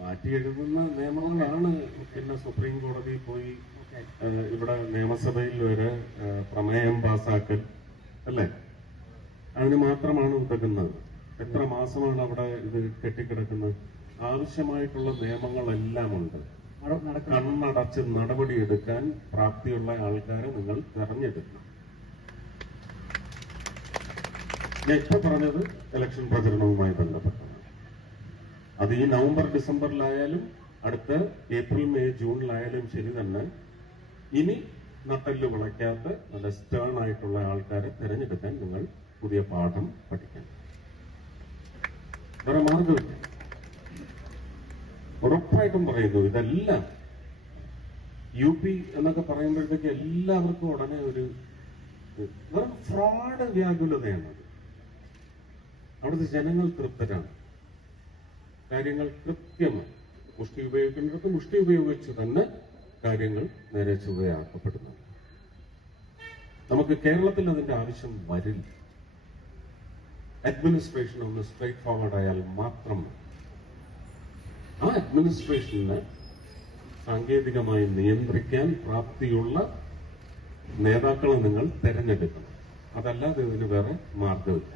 മാറ്റി എഴുതുന്ന നിയമങ്ങളാണ് പിന്നെ സുപ്രീം കോടതി പോയി ഇവിടെ നിയമസഭയിൽ വരെ പ്രമേയം പാസാക്കൽ അല്ലേ? അതിന് മാത്രമാണ് ഉതകുന്നത്. എത്ര മാസമാണ് അവിടെ ഇത് കെട്ടിക്കിടക്കുന്നത്? ആവശ്യമായിട്ടുള്ള നിയമങ്ങളെല്ലാം ഉണ്ട്. കണ്ണടച്ച് നടപടിയെടുക്കാൻ പ്രാപ്തിയുള്ള ആൾക്കാരെ നിങ്ങൾ തെരഞ്ഞെടുക്കണം. ഞാൻ ഇപ്പൊ പറഞ്ഞത് ഇലക്ഷൻ പ്രചരണവുമായി ബന്ധപ്പെട്ടതാണ് അത് ഈ നവംബർ ഡിസംബറിലായാലും അടുത്ത ഏപ്രിൽ മെയ് ജൂണിലായാലും ശരി തന്നെ ഇനി നട്ടൽ വിളയ്ക്കാത്ത നല്ല സ്റ്റേൺ ആയിട്ടുള്ള ആൾക്കാരെ തിരഞ്ഞെടുക്കാൻ നിങ്ങൾ പുതിയ പാഠം പഠിക്കണം. വേറെ മാർഗമില്ല. ഉറപ്പായിട്ടും പറയുന്നു ഇതെല്ലാം യു പി എന്നൊക്കെ പറയുമ്പോഴത്തേക്ക് എല്ലാവർക്കും ഉടനെ ഒരു വെറും ഫ്രോഡ് വ്യാകുലതയാണ് അത്. അവിടുത്തെ ജനങ്ങൾ തൃപ്തരാണ്. കാര്യങ്ങൾ കൃത്യമായി. മുഷ്ടി ഉപയോഗിക്കുന്നിടത്ത് മുഷ്ടി ഉപയോഗിച്ച് തന്നെ കാര്യങ്ങൾ നേരെ ചുവയാക്കപ്പെടുന്നു നമുക്ക് കേരളത്തിൽ അതിന്റെ ആവശ്യം വരില്ല. അഡ്മിനിസ്ട്രേഷൻ ഒന്ന് സ്ട്രേറ്റ് ഫോർവേഡ് ആയാൽ മാത്രം ആ അഡ്മിനിസ്ട്രേഷനെ സാങ്കേതികമായി നിയന്ത്രിക്കാൻ പ്രാപ്തിയുള്ള നേതാക്കളെ നിങ്ങൾ തെരഞ്ഞെടുക്കണം. അതല്ലാതെ ഇതിന് വേറെ മാർഗമില്ല